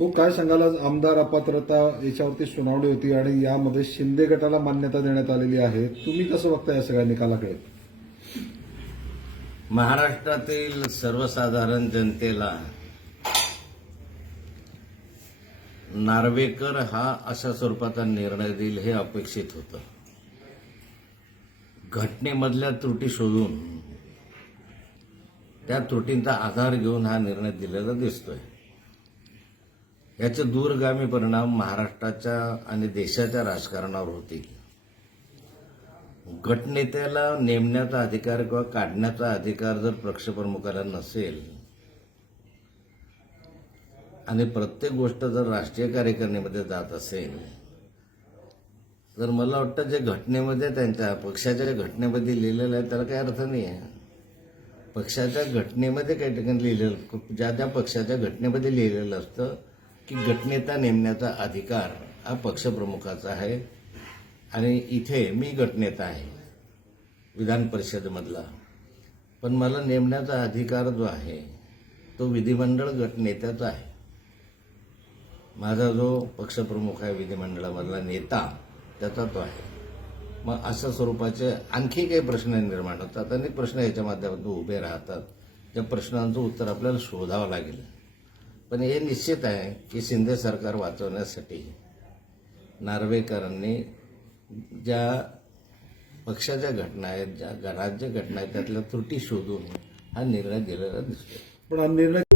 तो काय सांगाल आज आमदार अपात्रता याच्यावरती सुनावणी होती आणि यामध्ये शिंदे गटाला मान्यता देण्यात आलेली आहे. तुम्ही कसं बघता या सगळ्या निकालाकडे? महाराष्ट्रातील सर्वसाधारण जनतेला नार्वेकर हा अशा स्वरूपाचा निर्णय देईल हे अपेक्षित होतं. घटनेमधल्या त्रुटी शोधून त्या त्रुटींचा आधार घेऊन हा निर्णय दिलेला दिसतोय. याचे दूरगामी परिणाम महाराष्ट्राच्या आणि देशाच्या राजकारणावर होतील गटनेत्याला नेमण्याचा अधिकार किंवा काढण्याचा अधिकार जर पक्षप्रमुखाला नसेल आणि प्रत्येक गोष्ट जर राष्ट्रीय कार्यकारिणीमध्ये जात असेल तर मला वाटतं जे घटनेमध्ये त्यांच्या पक्षाच्या घटनेमध्ये लिहिलेलं आहे त्याला काही अर्थ नाही आहे पक्षाच्या घटनेमध्ये काही ठिकाणी लिहिलेलं ज्या त्या पक्षाच्या घटनेमध्ये लिहिलेलं असतं की गटनेता नेमण्याचा अधिकार हा पक्षप्रमुखाचा आहे आणि इथे मी गटनेता आहे विधान परिषदेमधला. पण मला नेमण्याचा अधिकार जो आहे तो विधिमंडळ गटनेत्याचा आहे. माझा जो पक्षप्रमुख आहे विधिमंडळामधला नेता त्याचा तो आहे. मग अशा स्वरूपाचे आणखी काही प्रश्न निर्माण होतात अनेक प्रश्न याच्या माध्यमातून उभे राहतात. त्या प्रश्नांचं उत्तर आपल्याला शोधावं लागेल. पण हे निश्चित आहे की शिंदे सरकार वाचवण्यासाठी नार्वेकरांनी ज्या पक्षाच्या घटना आहेत ज्या राज्य घटना आहेत त्यातल्या त्रुटी शोधून हा निर्णय दिलेला दिसतो पण हा निर्णय